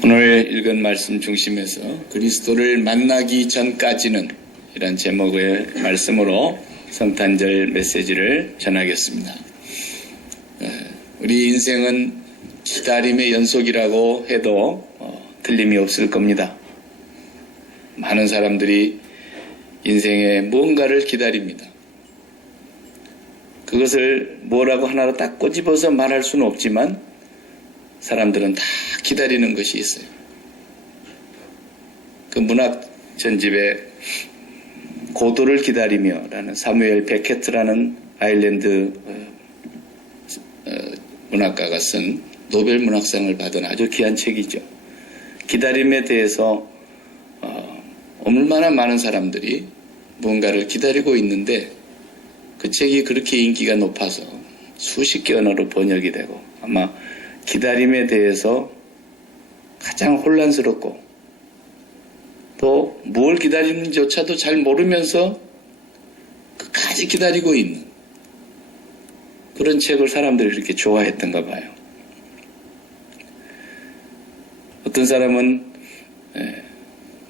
오늘 읽은 말씀 중심에서 그리스도를 만나기 전까지는 이란 제목의 말씀으로 성탄절 메시지를 전하겠습니다. 우리 인생은 기다림의 연속이라고 해도 틀림이 없을 겁니다. 많은 사람들이 인생에 무언가를 기다립니다. 그것을 뭐라고 하나로 딱 꼬집어서 말할 수는 없지만 사람들은 다 기다리는 것이 있어요. 그 문학 전집에 고도를 기다리며 라는 사무엘 베케트라는 아일랜드 문학가가 쓴 노벨 문학상을 받은 아주 귀한 책이죠. 기다림에 대해서 얼마나 많은 사람들이 무언가를 기다리고 있는데 그 책이 그렇게 인기가 높아서 수십 개 언어로 번역이 되고 아마 기다림에 대해서 가장 혼란스럽고 또 뭘 기다리는지조차도 잘 모르면서 끝까지 기다리고 있는 그런 책을 사람들이 그렇게 좋아했던가 봐요. 어떤 사람은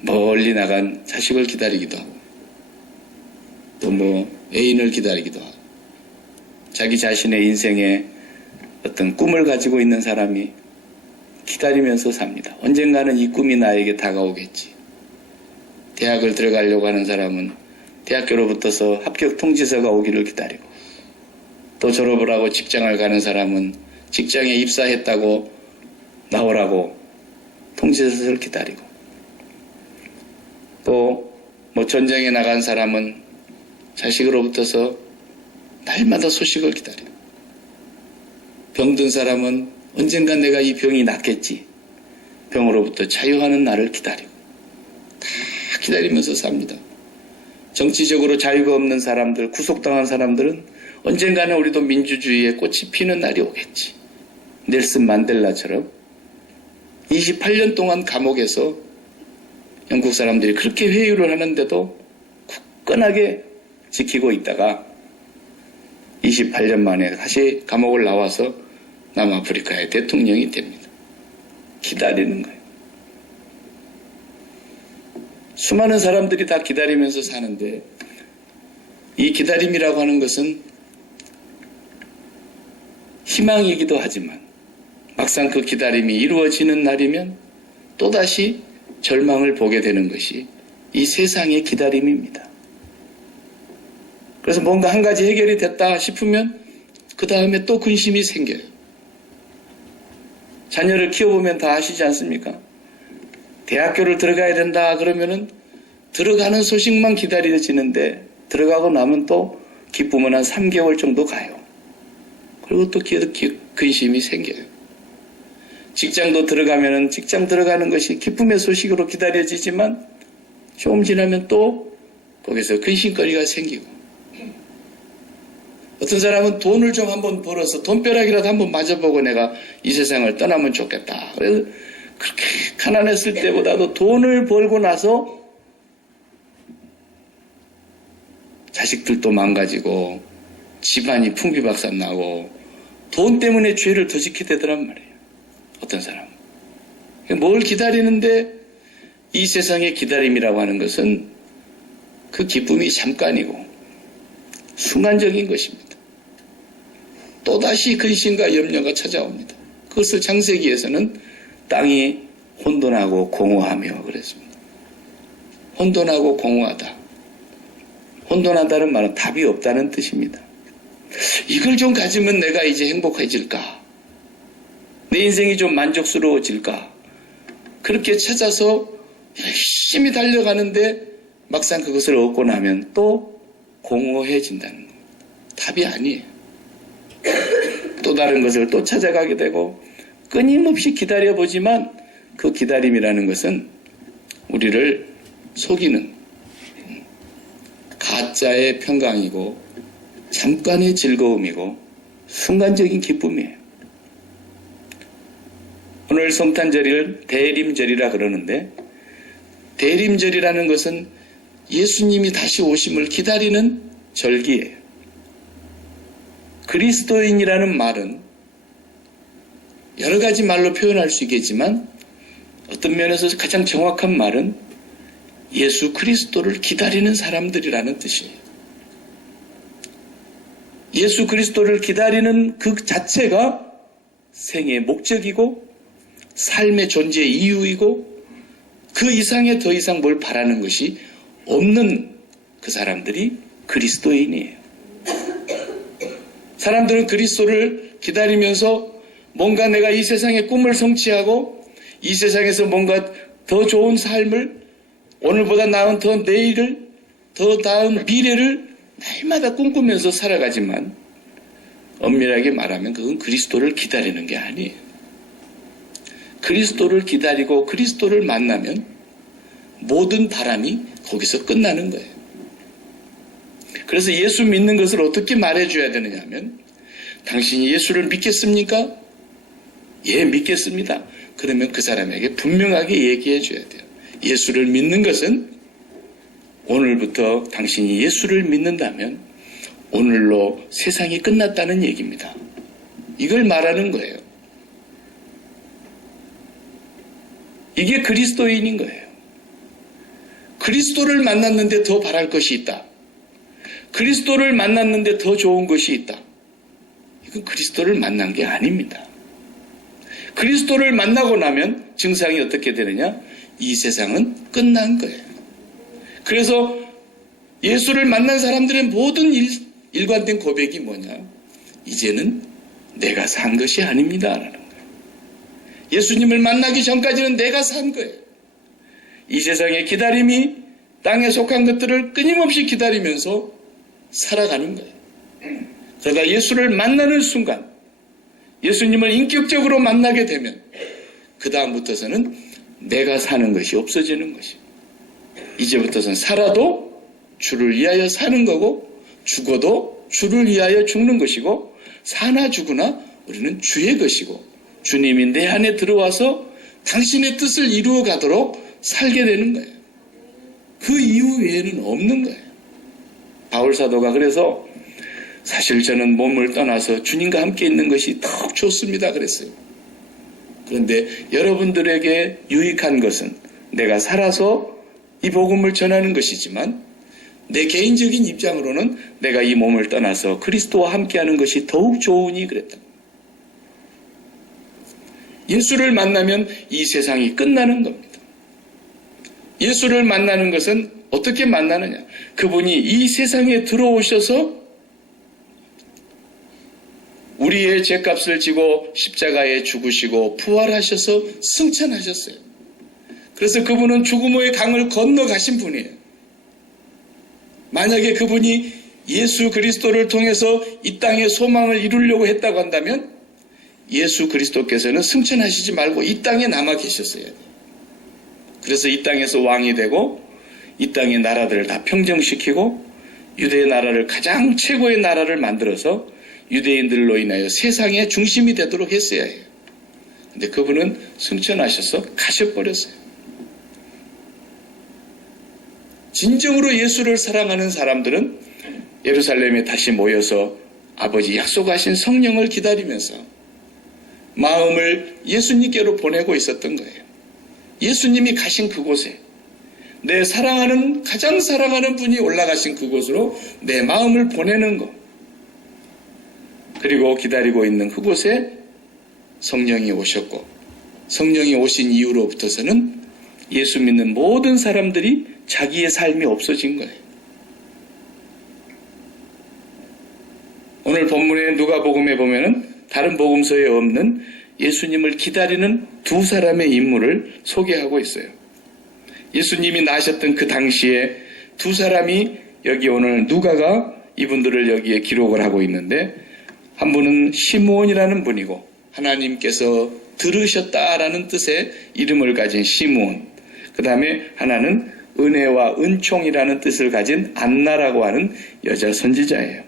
멀리 나간 자식을 기다리기도 하고 또 애인을 기다리기도 하고 자기 자신의 인생에 어떤 꿈을 가지고 있는 사람이 기다리면서 삽니다. 언젠가는 이 꿈이 나에게 다가오겠지. 대학을 들어가려고 하는 사람은 대학교로부터서 합격 통지서가 오기를 기다리고 또 졸업을 하고 직장을 가는 사람은 직장에 입사했다고 나오라고 통지서를 기다리고 또 전쟁에 나간 사람은 자식으로부터서 날마다 소식을 기다리고 병든 사람은 언젠가 내가 이 병이 낫겠지. 병으로부터 자유하는 날을 기다리고 다 기다리면서 삽니다. 정치적으로 자유가 없는 사람들, 구속당한 사람들은 언젠가는 우리도 민주주의의 꽃이 피는 날이 오겠지. 넬슨 만델라처럼 28년 동안 감옥에서 영국 사람들이 그렇게 회유를 하는데도 굳건하게 지키고 있다가 28년 만에 다시 감옥을 나와서 남아프리카의 대통령이 됩니다. 기다리는 거예요. 수많은 사람들이 다 기다리면서 사는데 이 기다림이라고 하는 것은 희망이기도 하지만 막상 그 기다림이 이루어지는 날이면 또다시 절망을 보게 되는 것이 이 세상의 기다림입니다. 그래서 뭔가 한 가지 해결이 됐다 싶으면 그 다음에 또 근심이 생겨요. 자녀를 키워보면 다 아시지 않습니까? 대학교를 들어가야 된다 그러면은 들어가는 소식만 기다려지는데 들어가고 나면 또 기쁨은 한 3개월 정도 가요. 그리고 또 근심이 생겨요. 직장도 들어가면은 직장 들어가는 것이 기쁨의 소식으로 기다려지지만 조금 지나면 또 거기서 근심거리가 생기고 어떤 사람은 돈을 좀 한번 벌어서 돈벼락이라도 한번 맞아보고 내가 이 세상을 떠나면 좋겠다. 그래서 그렇게 가난했을 때보다도 돈을 벌고 나서 자식들도 망가지고 집안이 풍비박산 나고 돈 때문에 죄를 더 짓게 되더란 말이에요. 어떤 사람은. 뭘 기다리는데 이 세상의 기다림이라고 하는 것은 그 기쁨이 잠깐이고 순간적인 것입니다. 또다시 근심과 염려가 찾아옵니다. 그것을 창세기에서는 땅이 혼돈하고 공허하며 그랬습니다. 혼돈하고 공허하다. 혼돈하다는 말은 답이 없다는 뜻입니다. 이걸 좀 가지면 내가 이제 행복해질까? 내 인생이 좀 만족스러워질까? 그렇게 찾아서 열심히 달려가는데 막상 그것을 얻고 나면 또 공허해진다는 겁니다. 답이 아니에요. 또 다른 것을 또 찾아가게 되고 끊임없이 기다려보지만 그 기다림이라는 것은 우리를 속이는 가짜의 평강이고 잠깐의 즐거움이고 순간적인 기쁨이에요. 오늘 성탄절을 대림절이라 그러는데 대림절이라는 것은 예수님이 다시 오심을 기다리는 절기예요. 그리스도인이라는 말은 여러 가지 말로 표현할 수 있겠지만 어떤 면에서 가장 정확한 말은 예수 그리스도를 기다리는 사람들이라는 뜻이에요. 예수 그리스도를 기다리는 그 자체가 생의 목적이고 삶의 존재의 이유이고 그 이상의 더 이상 뭘 바라는 것이 없는 그 사람들이 그리스도인이에요. 사람들은 그리스도를 기다리면서 뭔가 내가 이 세상의 꿈을 성취하고 이 세상에서 뭔가 더 좋은 삶을 오늘보다 나은 더 내일을 더 나은 미래를 날마다 꿈꾸면서 살아가지만 엄밀하게 말하면 그건 그리스도를 기다리는 게 아니에요. 그리스도를 기다리고 그리스도를 만나면 모든 바람이 거기서 끝나는 거예요. 그래서 예수 믿는 것을 어떻게 말해줘야 되느냐 하면 당신이 예수를 믿겠습니까? 예, 믿겠습니다. 그러면 그 사람에게 분명하게 얘기해 줘야 돼요. 예수를 믿는 것은 오늘부터 당신이 예수를 믿는다면 오늘로 세상이 끝났다는 얘기입니다. 이걸 말하는 거예요. 이게 그리스도인인 거예요. 그리스도를 만났는데 더 바랄 것이 있다. 그리스도를 만났는데 더 좋은 것이 있다. 이건 그리스도를 만난 게 아닙니다. 그리스도를 만나고 나면 증상이 어떻게 되느냐? 이 세상은 끝난 거예요. 그래서 예수를 만난 사람들의 모든 일관된 고백이 뭐냐? 이제는 내가 산 것이 아닙니다. 라는 거예요. 예수님을 만나기 전까지는 내가 산 거예요. 이 세상의 기다림이 땅에 속한 것들을 끊임없이 기다리면서 살아가는 거예요. 그러다 예수를 만나는 순간 예수님을 인격적으로 만나게 되면 그 다음부터서는 내가 사는 것이 없어지는 것이에요. 이제부터서는 살아도 주를 위하여 사는 거고 죽어도 주를 위하여 죽는 것이고 사나 죽으나 우리는 주의 것이고 주님이 내 안에 들어와서 당신의 뜻을 이루어 가도록 살게 되는 거예요. 그 이유 외에는 없는 거예요. 바울 사도가 그래서 사실 저는 몸을 떠나서 주님과 함께 있는 것이 더욱 좋습니다 그랬어요. 그런데 여러분들에게 유익한 것은 내가 살아서 이 복음을 전하는 것이지만 내 개인적인 입장으로는 내가 이 몸을 떠나서 그리스도와 함께하는 것이 더욱 좋으니 그랬다. 예수를 만나면 이 세상이 끝나는 겁니다. 예수를 만나는 것은 어떻게 만나느냐? 그분이 이 세상에 들어오셔서 우리의 죄값을 지고 십자가에 죽으시고 부활하셔서 승천하셨어요. 그래서 그분은 죽음의 강을 건너가신 분이에요. 만약에 그분이 예수 그리스도를 통해서 이 땅에 소망을 이루려고 했다고 한다면 예수 그리스도께서는 승천하시지 말고 이 땅에 남아 계셨어요. 그래서 이 땅에서 왕이 되고 이 땅의 나라들을 다 평정시키고 유대의 나라를 가장 최고의 나라를 만들어서 유대인들로 인하여 세상의 중심이 되도록 했어야 해요. 근데 그분은 승천하셔서 가셔버렸어요. 진정으로 예수를 사랑하는 사람들은 예루살렘에 다시 모여서 아버지 약속하신 성령을 기다리면서 마음을 예수님께로 보내고 있었던 거예요. 예수님이 가신 그곳에 내 사랑하는 가장 사랑하는 분이 올라가신 그곳으로 내 마음을 보내는 것. 그리고 기다리고 있는 그곳에 성령이 오셨고 성령이 오신 이후로부터서는 예수 믿는 모든 사람들이 자기의 삶이 없어진 거예요. 오늘 본문의 누가복음에 보면은 다른 복음서에 없는 예수님을 기다리는 두 사람의 인물을 소개하고 있어요. 예수님이 나셨던 그 당시에 두 사람이 여기 오늘 누가가 이분들을 여기에 기록을 하고 있는데 한 분은 시므온이라는 분이고 하나님께서 들으셨다라는 뜻의 이름을 가진 시므온, 그 다음에 하나는 은혜와 은총이라는 뜻을 가진 안나라고 하는 여자 선지자예요.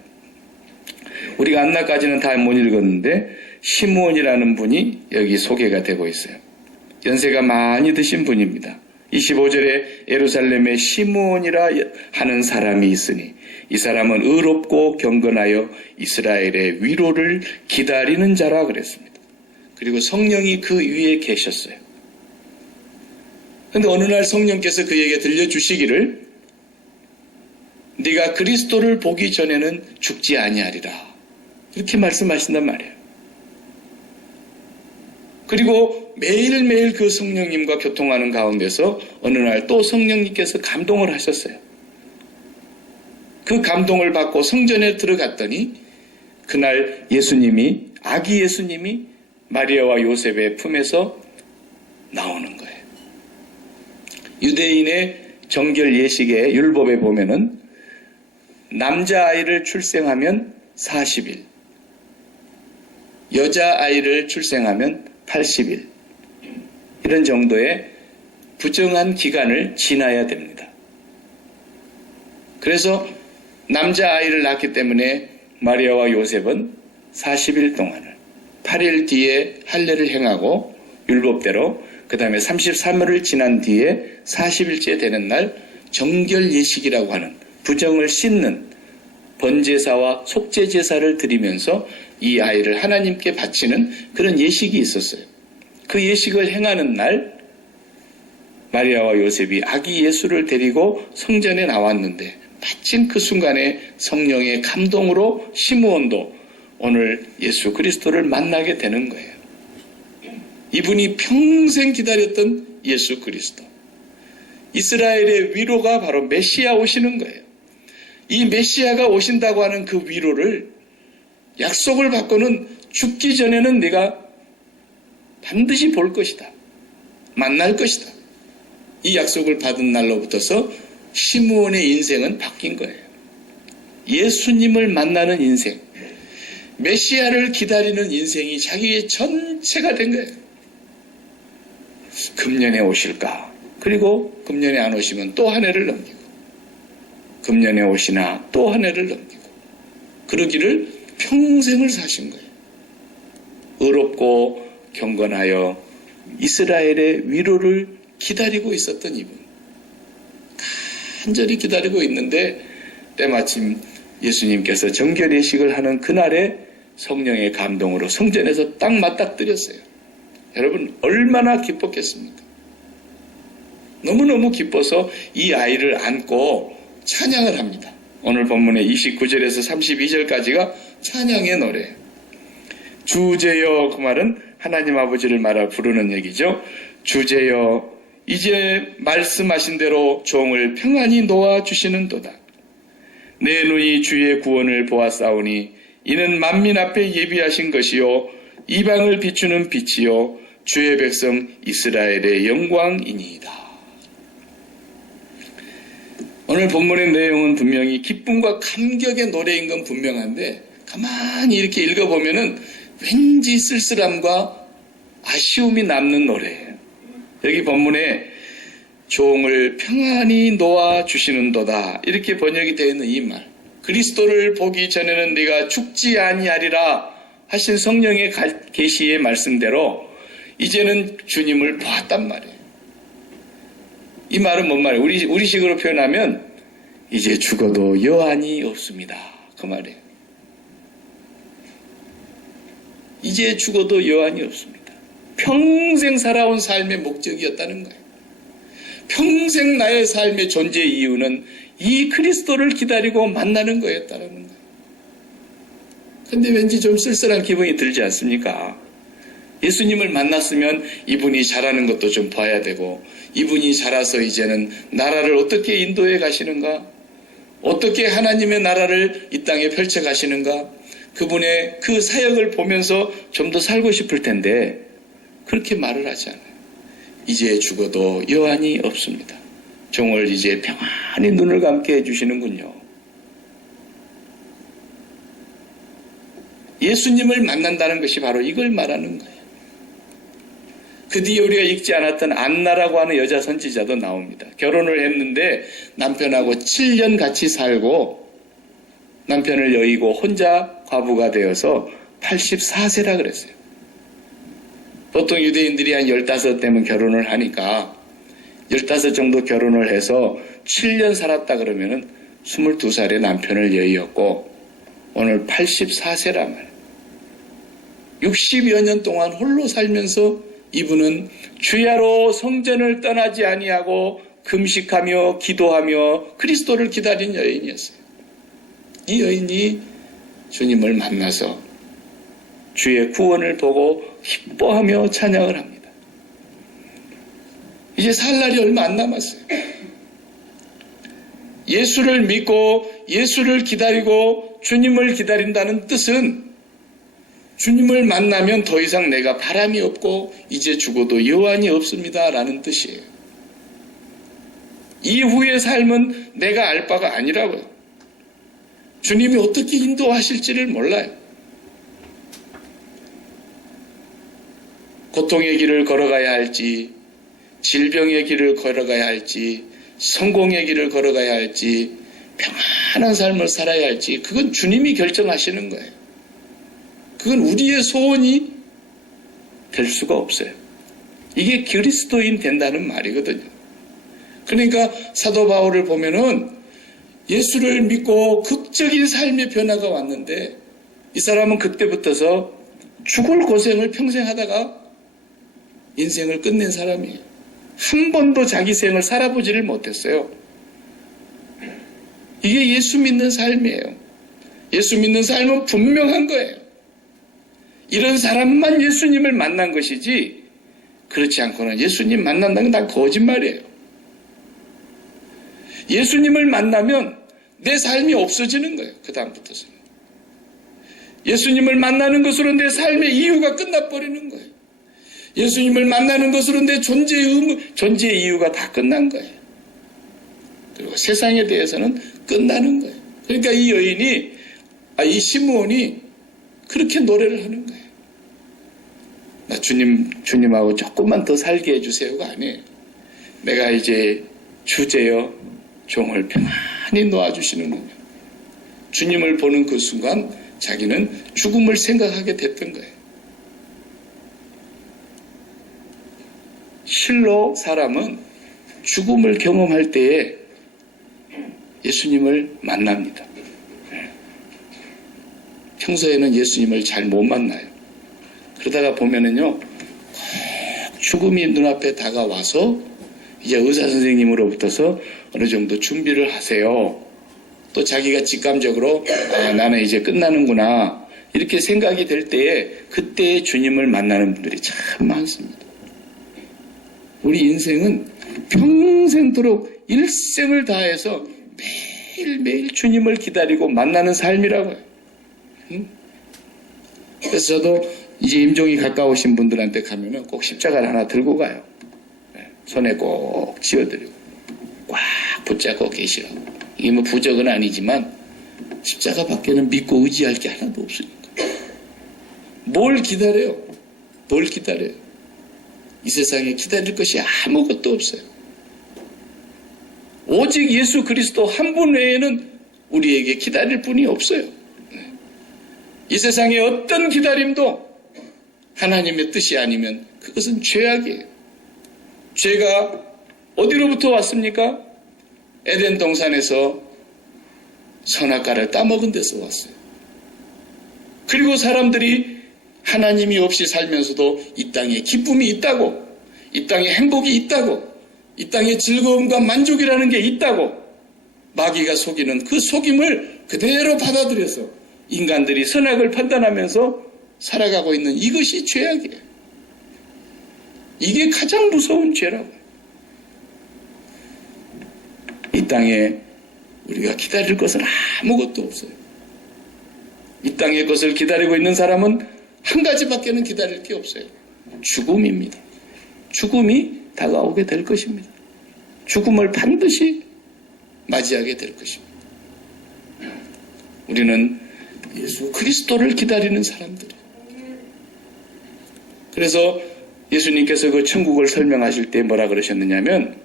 우리가 안나까지는 다 못 읽었는데 시므온이라는 분이 여기 소개가 되고 있어요. 연세가 많이 드신 분입니다. 25절에 예루살렘에 시므온이라 하는 사람이 있으니 이 사람은 의롭고 경건하여 이스라엘의 위로를 기다리는 자라 그랬습니다. 그리고 성령이 그 위에 계셨어요. 그런데 어느 날 성령께서 그에게 들려주시기를 네가 그리스도를 보기 전에는 죽지 아니하리라. 이렇게 말씀하신단 말이에요. 그리고 매일매일 그 성령님과 교통하는 가운데서 어느 날 또 성령님께서 감동을 하셨어요. 그 감동을 받고 성전에 들어갔더니 그날 예수님이, 아기 예수님이 마리아와 요셉의 품에서 나오는 거예요. 유대인의 정결 예식의 율법에 보면은 남자아이를 출생하면 40일, 여자아이를 출생하면 80일, 이런 정도의 부정한 기간을 지나야 됩니다. 그래서 남자아이를 낳기 때문에 마리아와 요셉은 40일 동안을 8일 뒤에 할례를 행하고 율법대로 그 다음에 33일을 지난 뒤에 40일째 되는 날 정결 예식이라고 하는 부정을 씻는 번제사와 속죄제사를 드리면서 이 아이를 하나님께 바치는 그런 예식이 있었어요. 그 예식을 행하는 날 마리아와 요셉이 아기 예수를 데리고 성전에 나왔는데 마침 그 순간에 성령의 감동으로 시므온도 오늘 예수 그리스도를 만나게 되는 거예요. 이분이 평생 기다렸던 예수 그리스도, 이스라엘의 위로가 바로 메시아 오시는 거예요. 이 메시아가 오신다고 하는 그 위로를 약속을 받고는 죽기 전에는 내가 반드시 볼 것이다, 만날 것이다, 이 약속을 받은 날로부터서 시므온의 인생은 바뀐 거예요. 예수님을 만나는 인생, 메시아를 기다리는 인생이 자기의 전체가 된 거예요. 금년에 오실까? 그리고 금년에 안 오시면 또 한 해를 넘기고, 금년에 오시나 또 한 해를 넘기고, 그러기를 평생을 사신 거예요. 의롭고 경건하여 이스라엘의 위로를 기다리고 있었던 이분, 간절히 기다리고 있는데 때마침 예수님께서 정결 예식을 하는 그날에 성령의 감동으로 성전에서 딱 맞닥뜨렸어요. 여러분 얼마나 기뻤겠습니까? 너무너무 기뻐서 이 아이를 안고 찬양을 합니다. 오늘 본문의 29절에서 32절까지가 찬양의 노래. 주제여, 그 말은 하나님 아버지를 말하 부르는 얘기죠. 주제여, 이제 말씀하신 대로 종을 평안히 놓아주시는도다. 내 눈이 주의 구원을 보았사오니 이는 만민 앞에 예비하신 것이요 이방을 비추는 빛이요 주의 백성 이스라엘의 영광이니이다. 오늘 본문의 내용은 분명히 기쁨과 감격의 노래인 건 분명한데 가만히 이렇게 읽어보면은 왠지 쓸쓸함과 아쉬움이 남는 노래예요. 여기 본문에 종을 평안히 놓아주시는도다 이렇게 번역이 되어 있는 이 말, 그리스도를 보기 전에는 네가 죽지 아니하리라 하신 성령의 계시의 말씀대로 이제는 주님을 보았단 말이에요. 이 말은 뭔 말이에요? 우리식으로 표현하면 이제 죽어도 여한이 없습니다, 그 말이에요. 이제 죽어도 여한이 없습니다. 평생 살아온 삶의 목적이었다는 거예요. 평생 나의 삶의 존재 이유는 이 그리스도를 기다리고 만나는 거였다는 거예요. 근데 왠지 좀 쓸쓸한 기분이 들지 않습니까? 예수님을 만났으면 이분이 잘하는 것도 좀 봐야 되고, 이분이 자라서 이제는 나라를 어떻게 인도해 가시는가, 어떻게 하나님의 나라를 이 땅에 펼쳐 가시는가, 그분의 그 사역을 보면서 좀 더 살고 싶을 텐데 그렇게 말을 하지 않아요. 이제 죽어도 여한이 없습니다. 종을 이제 평안히 눈을 감게 해주시는군요. 예수님을 만난다는 것이 바로 이걸 말하는 거예요. 그 뒤에 우리가 읽지 않았던 안나라고 하는 여자 선지자도 나옵니다. 결혼을 했는데 남편하고 7년 같이 살고 남편을 여의고 혼자 과부가 되어서 84세라 그랬어요. 보통 유대인들이 한 15대면 결혼을 하니까 15 정도 결혼을 해서 7년 살았다 그러면은 22살에 남편을 여의었고 오늘 84세란 말이에요. 60여 년 동안 홀로 살면서 이분은 주야로 성전을 떠나지 아니하고 금식하며 기도하며 그리스도를 기다린 여인이었어요. 이 여인이 주님을 만나서 주의 구원을 보고 기뻐하며 찬양을 합니다. 이제 살 날이 얼마 안 남았어요. 예수를 믿고 예수를 기다리고 주님을 기다린다는 뜻은 주님을 만나면 더 이상 내가 바람이 없고 이제 죽어도 여한이 없습니다 라는 뜻이에요. 이후의 삶은 내가 알 바가 아니라고요. 주님이 어떻게 인도하실지를 몰라요. 고통의 길을 걸어가야 할지, 질병의 길을 걸어가야 할지, 성공의 길을 걸어가야 할지, 평안한 삶을 살아야 할지, 그건 주님이 결정하시는 거예요. 그건 우리의 소원이 될 수가 없어요. 이게 그리스도인 된다는 말이거든요. 그러니까 사도 바울을 보면은 예수를 믿고 극적인 삶의 변화가 왔는데 이 사람은 그때부터서 죽을 고생을 평생 하다가 인생을 끝낸 사람이에요. 한 번도 자기 생을 살아보지를 못했어요. 이게 예수 믿는 삶이에요. 예수 믿는 삶은 분명한 거예요. 이런 사람만 예수님을 만난 것이지 그렇지 않고는 예수님 만난다는 건 다 거짓말이에요. 예수님을 만나면 내 삶이 없어지는 거예요. 그 다음부터서는. 예수님을 만나는 것으로 내 삶의 이유가 끝나버리는 거예요. 예수님을 만나는 것으로 내 존재의 이유가 다 끝난 거예요. 그리고 세상에 대해서는 끝나는 거예요. 그러니까 이 여인이, 이 시므온이 그렇게 노래를 하는 거예요. 나 주님하고 조금만 더 살게 해주세요가 아니에요. 내가 이제 주제여 종을 평안히 놓아주시는군요. 주님을 보는 그 순간 자기는 죽음을 생각하게 됐던 거예요. 실로 사람은 죽음을 경험할 때에 예수님을 만납니다. 평소에는 예수님을 잘 못 만나요. 그러다가 보면은요, 죽음이 눈앞에 다가와서 이제 의사 선생님으로부터서 어느 정도 준비를 하세요. 또 자기가 직감적으로 나는 이제 끝나는구나 이렇게 생각이 될 때에 그때의 주님을 만나는 분들이 참 많습니다. 우리 인생은 평생도록 일생을 다해서 매일매일 주님을 기다리고 만나는 삶이라고요. 그래서 저도 이제 임종이 가까우신 분들한테 가면은 꼭 십자가를 하나 들고 가요. 손에 꼭 쥐어드리고 꽉 붙잡고 계시라고. 이게 뭐 부적은 아니지만 십자가 밖에는 믿고 의지할 게 하나도 없으니까. 뭘 기다려요? 뭘 기다려요? 이 세상에 기다릴 것이 아무것도 없어요. 오직 예수 그리스도 한 분 외에는 우리에게 기다릴 분이 없어요. 이 세상의 어떤 기다림도 하나님의 뜻이 아니면 그것은 죄악이에요. 죄가 어디로부터 왔습니까? 에덴 동산에서 선악과를 따먹은 데서 왔어요. 그리고 사람들이 하나님이 없이 살면서도 이 땅에 기쁨이 있다고, 이 땅에 행복이 있다고, 이 땅에 즐거움과 만족이라는 게 있다고 마귀가 속이는 그 속임을 그대로 받아들여서 인간들이 선악을 판단하면서 살아가고 있는 이것이 죄악이에요. 이게 가장 무서운 죄라고. 이 땅에 우리가 기다릴 것은 아무것도 없어요. 이 땅의 것을 기다리고 있는 사람은 한 가지밖에는 기다릴 게 없어요. 죽음입니다. 죽음이 다가오게 될 것입니다. 죽음을 반드시 맞이하게 될 것입니다. 우리는 예수 그리스도를 기다리는 사람들이에요. 그래서 예수님께서 그 천국을 설명하실 때 뭐라 그러셨느냐면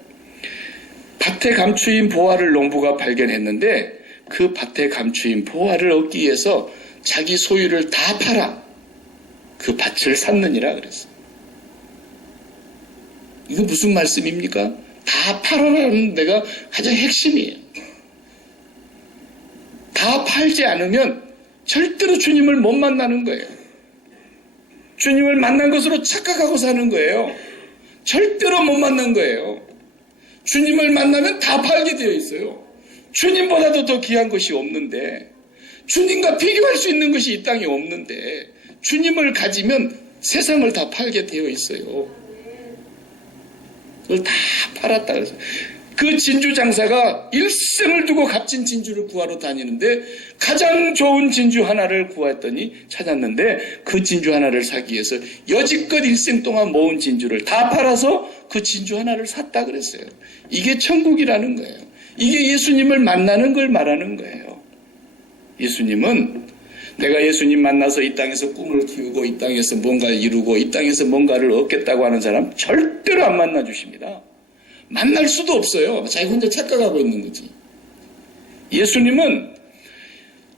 밭에 감추인 보화를 농부가 발견했는데 그 밭에 감추인 보화를 얻기 위해서 자기 소유를 다 팔아 그 밭을 샀느니라 그랬어요. 이거 무슨 말씀입니까? 다 팔아라는 데가 가장 핵심이에요. 다 팔지 않으면 절대로 주님을 못 만나는 거예요. 주님을 만난 것으로 착각하고 사는 거예요. 절대로 못 만난 거예요. 주님을 만나면 다 팔게 되어 있어요. 주님보다도 더 귀한 것이 없는데, 주님과 비교할 수 있는 것이 이 땅에 없는데, 주님을 가지면 세상을 다 팔게 되어 있어요. 그걸 다 팔았다 그래서. 그 진주 장사가 일생을 두고 값진 진주를 구하러 다니는데 가장 좋은 진주 하나를 구했더니 찾았는데, 그 진주 하나를 사기 위해서 여지껏 일생 동안 모은 진주를 다 팔아서 그 진주 하나를 샀다 그랬어요. 이게 천국이라는 거예요. 이게 예수님을 만나는 걸 말하는 거예요. 예수님은 내가 예수님 만나서 이 땅에서 꿈을 키우고 이 땅에서 뭔가 이루고 이 땅에서 뭔가를 얻겠다고 하는 사람 절대로 안 만나 주십니다. 만날 수도 없어요. 자기 혼자 착각하고 있는 거지. 예수님은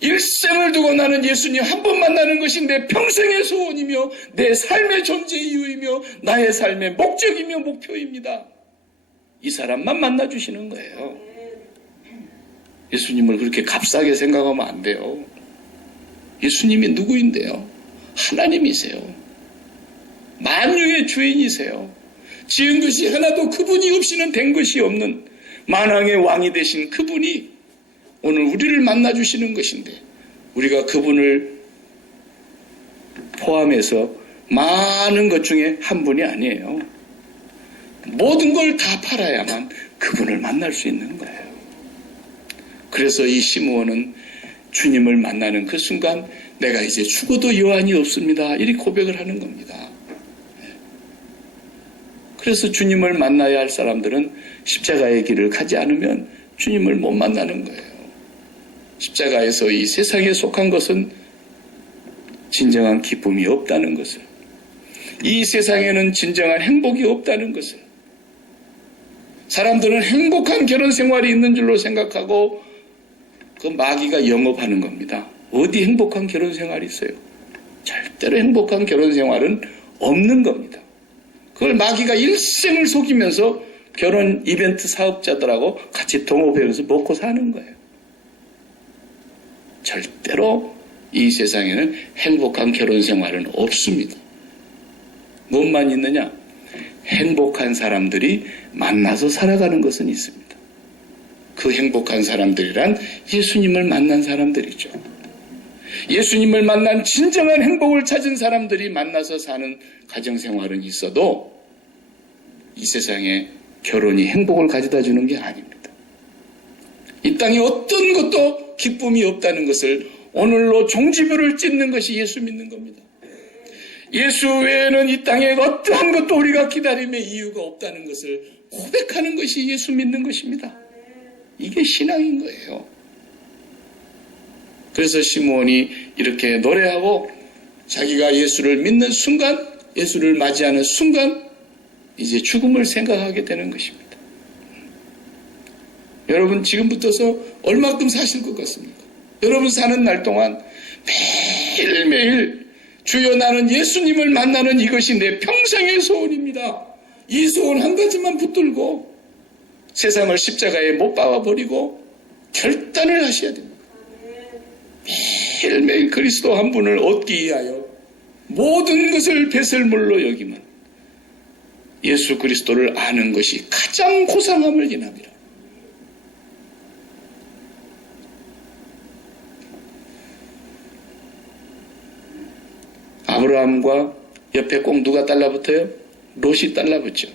일생을 두고 나는 예수님 한 번 만나는 것이 내 평생의 소원이며 내 삶의 존재 이유이며 나의 삶의 목적이며 목표입니다. 이 사람만 만나주시는 거예요. 예수님을 그렇게 값싸게 생각하면 안 돼요. 예수님이 누구인데요? 하나님이세요. 만유의 주인이세요. 지은 것이 하나도 그분이 없이는 된 것이 없는 만왕의 왕이 되신 그분이 오늘 우리를 만나주시는 것인데, 우리가 그분을 포함해서 많은 것 중에 한 분이 아니에요. 모든 걸 다 팔아야만 그분을 만날 수 있는 거예요. 그래서 이 시므온은 주님을 만나는 그 순간 내가 이제 죽어도 여한이 없습니다, 이렇게 고백을 하는 겁니다. 그래서 주님을 만나야 할 사람들은 십자가의 길을 가지 않으면 주님을 못 만나는 거예요. 십자가에서 이 세상에 속한 것은 진정한 기쁨이 없다는 것을, 이 세상에는 진정한 행복이 없다는 것을, 사람들은 행복한 결혼 생활이 있는 줄로 생각하고 그 마귀가 영업하는 겁니다. 어디 행복한 결혼 생활이 있어요? 절대로 행복한 결혼 생활은 없는 겁니다. 그걸 마귀가 일생을 속이면서 결혼 이벤트 사업자들하고 같이 동업하면서 먹고 사는 거예요. 절대로 이 세상에는 행복한 결혼 생활은 없습니다. 뭐만 있느냐? 행복한 사람들이 만나서 살아가는 것은 있습니다. 그 행복한 사람들이란 예수님을 만난 사람들이죠. 예수님을 만난 진정한 행복을 찾은 사람들이 만나서 사는 가정생활은 있어도 이 세상에 결혼이 행복을 가져다 주는 게 아닙니다. 이 땅에 어떤 것도 기쁨이 없다는 것을 오늘로 종지부를 찍는 것이 예수 믿는 겁니다. 예수 외에는 이 땅에 어떠한 것도 우리가 기다림의 이유가 없다는 것을 고백하는 것이 예수 믿는 것입니다. 이게 신앙인 거예요. 그래서 시므온이 이렇게 노래하고 자기가 예수를 믿는 순간, 예수를 맞이하는 순간 이제 죽음을 생각하게 되는 것입니다. 여러분 지금부터서 얼마큼 사실 것 같습니까? 여러분 사는 날 동안 매일매일 주여 나는 예수님을 만나는 이것이 내 평생의 소원입니다. 이 소원 한 가지만 붙들고 세상을 십자가에 못 박아버리고 결단을 하셔야 됩니다. 매일매일 그리스도 한 분을 얻기 위하여 모든 것을 배설물로 여기면 예수 그리스도를 아는 것이 가장 고상함을 인합니다. 아브라함과 옆에 꼭 누가 달라붙어요? 롯이 달라붙죠.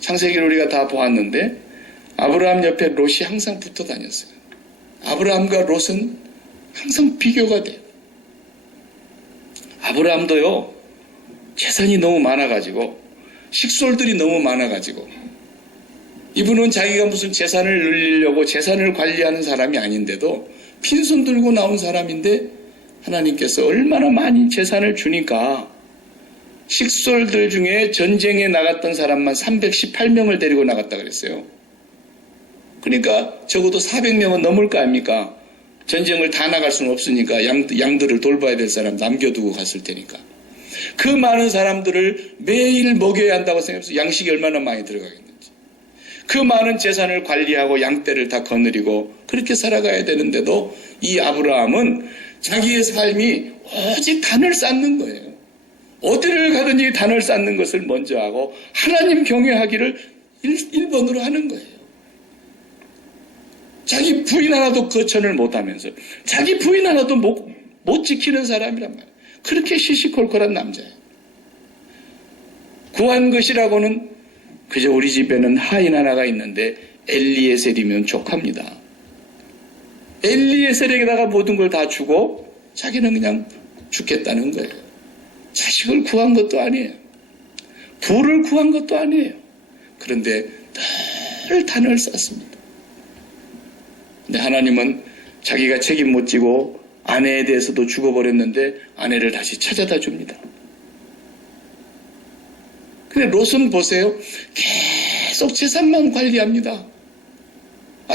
창세기를 우리가 다 보았는데 아브라함 옆에 롯이 항상 붙어 다녔어요. 아브라함과 롯은 항상 비교가 돼요. 아브라함도요, 재산이 너무 많아가지고 식솔들이 너무 많아가지고 이분은 자기가 무슨 재산을 늘리려고 재산을 관리하는 사람이 아닌데도 빈손 들고 나온 사람인데 하나님께서 얼마나 많이 재산을 주니까 식솔들 중에 전쟁에 나갔던 사람만 318명을 데리고 나갔다 그랬어요. 그러니까 적어도 400명은 넘을 거 아닙니까? 전쟁을 다 나갈 수는 없으니까 양들을 돌봐야 될 사람 남겨두고 갔을 테니까. 그 많은 사람들을 매일 먹여야 한다고 생각해서 양식이 얼마나 많이 들어가겠는지. 그 많은 재산을 관리하고 양떼를 다 거느리고 그렇게 살아가야 되는데도 이 아브라함은 자기의 삶이 오직 단을 쌓는 거예요. 어디를 가든지 단을 쌓는 것을 먼저 하고 하나님 경외하기를 1번으로 하는 거예요. 자기 부인 하나도 거천을 못하면서 자기 부인 하나도 못 지키는 사람이란 말이에요. 그렇게 시시콜콜한 남자예요. 구한 것이라고는 그저 우리 집에는 하인 하나가 있는데 엘리에셀이면 족합니다. 엘리에셀에게다가 모든 걸 다 주고 자기는 그냥 죽겠다는 거예요. 자식을 구한 것도 아니에요. 부를 구한 것도 아니에요. 그런데 늘 단을 쌓습니다. 근데 하나님은 자기가 책임 못 지고 아내에 대해서도 죽어버렸는데 아내를 다시 찾아다 줍니다. 근데 롯은 보세요. 계속 재산만 관리합니다.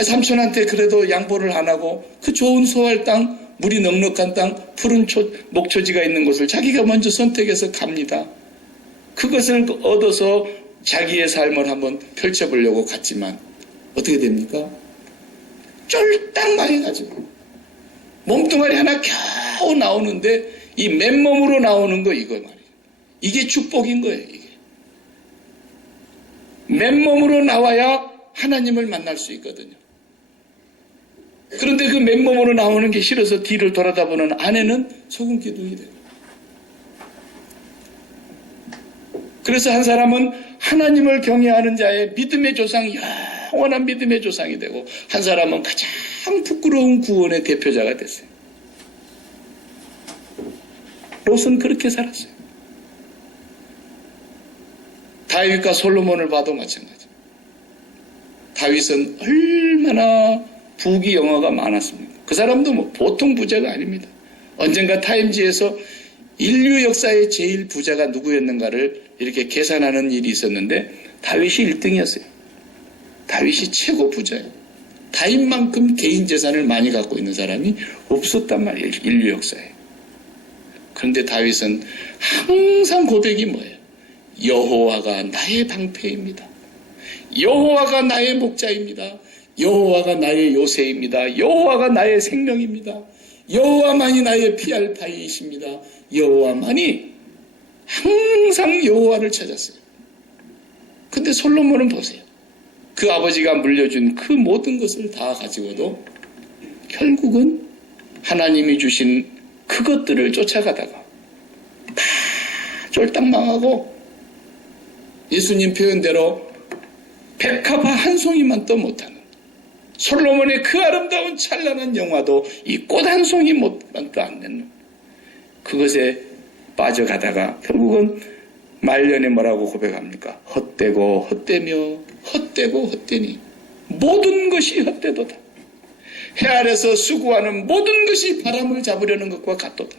삼촌한테 그래도 양보를 안 하고 그 좋은 소할 땅, 물이 넉넉한 땅, 푸른 목초지가 있는 곳을 자기가 먼저 선택해서 갑니다. 그것을 얻어서 자기의 삶을 한번 펼쳐보려고 갔지만 어떻게 됩니까? 쫄딱 망해가지고 몸뚱아리 하나 겨우 나오는데 이 맨몸으로 나오는 거 이거 말이에요. 이게 축복인 거예요. 이게. 맨몸으로 나와야 하나님을 만날 수 있거든요. 그런데 그 맨몸으로 나오는 게 싫어서 뒤를 돌아다보는 아내는 소금 기둥이 되고. 그래서 한 사람은 하나님을 경외하는 자의 믿음의 조상, 영원한 믿음의 조상이 되고 한 사람은 가장 부끄러운 구원의 대표자가 됐어요. 롯은 그렇게 살았어요. 다윗과 솔로몬을 봐도 마찬가지. 다윗은 얼마나 부귀 영화가 많았습니까? 그 사람도 뭐 보통 부자가 아닙니다. 언젠가 타임지에서 인류 역사의 제일 부자가 누구였는가를 이렇게 계산하는 일이 있었는데 다윗이 1등이었어요. 다윗이 최고 부자예요. 다윗만큼 개인 재산을 많이 갖고 있는 사람이 없었단 말이에요. 인류 역사에. 그런데 다윗은 항상 고백이 뭐예요? 여호와가 나의 방패입니다. 여호와가 나의 목자입니다. 여호와가 나의 요새입니다. 여호와가 나의 생명입니다. 여호와만이 나의 피할 바위이십니다. 여호와만이 항상 여호와를 찾았어요. 근데 솔로몬은 보세요. 그 아버지가 물려준 그 모든 것을 다 가지고도 결국은 하나님이 주신 그것들을 쫓아가다가 다 쫄딱 망하고 예수님 표현대로 백합화 한 송이만 또 못하는 솔로몬의 그 아름다운 찬란한 영화도 이 꽃 한 송이만 또 안 내는 그것에 빠져가다가 결국은 말년에 뭐라고 고백합니까? 헛되고 헛되며 헛되고 헛되니 모든 것이 헛되도다. 해 아래서 수고하는 모든 것이 바람을 잡으려는 것과 같도다.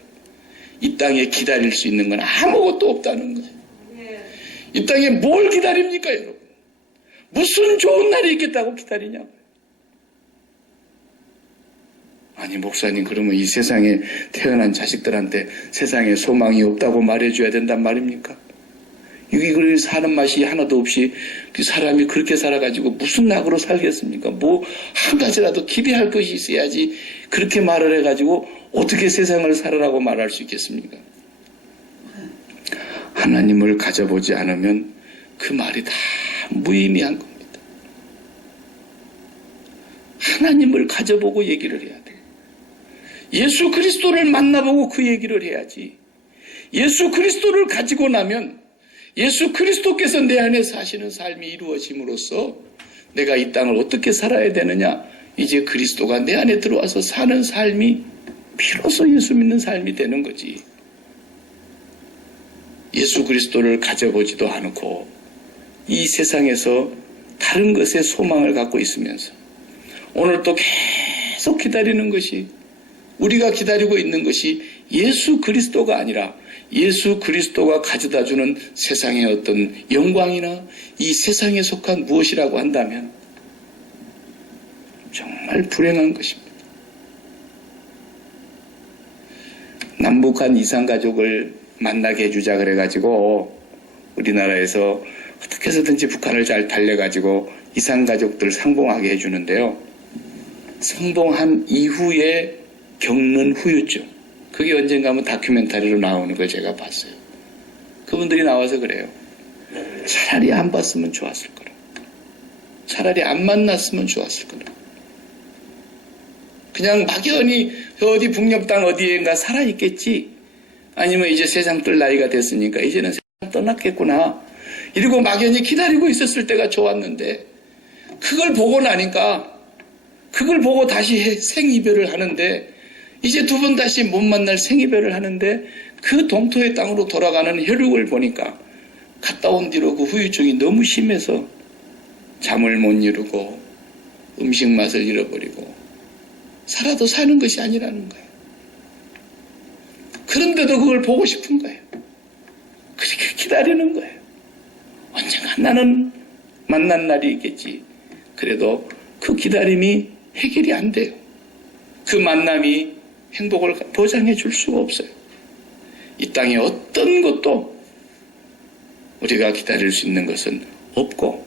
이 땅에 기다릴 수 있는 건 아무것도 없다는 거예요. 이 땅에 뭘 기다립니까, 여러분? 무슨 좋은 날이 있겠다고 기다리냐고요. 아니, 목사님, 그러면 이 세상에 태어난 자식들한테 세상에 소망이 없다고 말해줘야 된단 말입니까? 이게 사는 맛이 하나도 없이 사람이 그렇게 살아가지고 무슨 낙으로 살겠습니까? 뭐 한 가지라도 기대할 것이 있어야지 그렇게 말을 해가지고 어떻게 세상을 살아라고 말할 수 있겠습니까? 하나님을 가져보지 않으면 그 말이 다 무의미한 겁니다. 하나님을 가져보고 얘기를 해야 돼요. 예수 그리스도를 만나보고 그 얘기를 해야지. 예수 그리스도를 가지고 나면 예수 그리스도께서 내 안에 사시는 삶이 이루어짐으로써 내가 이 땅을 어떻게 살아야 되느냐, 이제 그리스도가 내 안에 들어와서 사는 삶이 비로소 예수 믿는 삶이 되는 거지. 예수 그리스도를 가져보지도 않고 이 세상에서 다른 것에 소망을 갖고 있으면서 오늘 또 계속 기다리는 것이, 우리가 기다리고 있는 것이 예수 그리스도가 아니라 예수 그리스도가 가져다주는 세상의 어떤 영광이나 이 세상에 속한 무엇이라고 한다면 정말 불행한 것입니다. 남북한 이산가족을 만나게 해주자 그래가지고 우리나라에서 어떻게 해서든지 북한을 잘 달래가지고 이산가족들 상봉하게 해주는데요. 상봉한 이후에 겪는 후유증, 그게 언젠가 한번 다큐멘터리로 나오는 걸 제가 봤어요. 그분들이 나와서 그래요. 차라리 안 봤으면 좋았을 거라. 차라리 안 만났으면 좋았을 거라. 그냥 막연히 어디 북녘 땅 어디엔가 살아있겠지. 아니면 이제 세상 뜰 나이가 됐으니까 이제는 세상 떠났겠구나. 이러고 막연히 기다리고 있었을 때가 좋았는데, 그걸 보고 나니까, 그걸 보고 다시 생이별을 하는데, 이제 두 번 다시 못 만날 생이별을 하는데, 그 동토의 땅으로 돌아가는 혈육을 보니까 갔다 온 뒤로 그 후유증이 너무 심해서 잠을 못 이루고 음식 맛을 잃어버리고 살아도 사는 것이 아니라는 거예요. 그런데도 그걸 보고 싶은 거예요. 그렇게 기다리는 거예요. 언젠가 나는 만난 날이 있겠지. 그래도 그 기다림이 해결이 안 돼요. 그 만남이 행복을 보장해 줄 수가 없어요. 이 땅에 어떤 것도 우리가 기다릴 수 있는 것은 없고,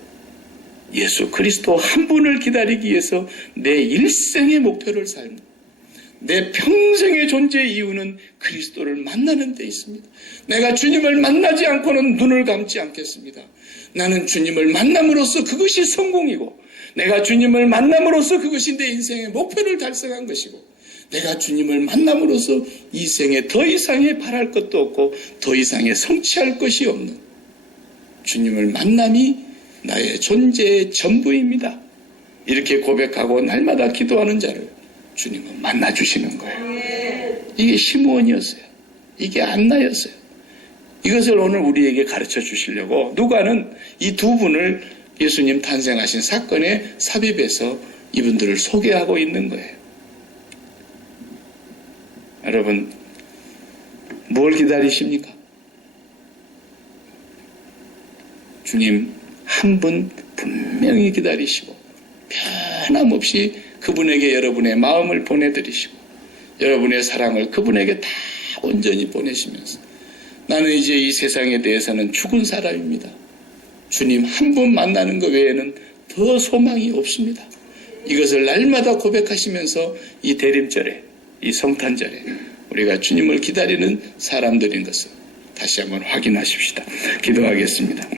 예수 그리스도 한 분을 기다리기 위해서 내 일생의 목표를 살고, 내 평생의 존재의 이유는 그리스도를 만나는 데 있습니다. 내가 주님을 만나지 않고는 눈을 감지 않겠습니다. 나는 주님을 만남으로써 그것이 성공이고, 내가 주님을 만남으로써 그것이 내 인생의 목표를 달성한 것이고, 내가 주님을 만남으로써 이 생에 더 이상의 바랄 것도 없고 더 이상의 성취할 것이 없는 주님을 만남이 나의 존재의 전부입니다. 이렇게 고백하고 날마다 기도하는 자를 주님은 만나주시는 거예요. 이게 시므온이었어요. 이게 안나였어요. 이것을 오늘 우리에게 가르쳐 주시려고 누가는 이 두 분을 예수님 탄생하신 사건에 삽입해서 이분들을 소개하고 있는 거예요. 여러분, 뭘 기다리십니까? 주님 한 분 분명히 기다리시고 변함없이 그분에게 여러분의 마음을 보내드리시고 여러분의 사랑을 그분에게 다 온전히 보내시면서 나는 이제 이 세상에 대해서는 죽은 사람입니다. 주님 한 분 만나는 것 외에는 더 소망이 없습니다. 이것을 날마다 고백하시면서 이 대림절에, 이 성탄절에 우리가 주님을 기다리는 사람들인 것을 다시 한번 확인하십시다. 기도하겠습니다.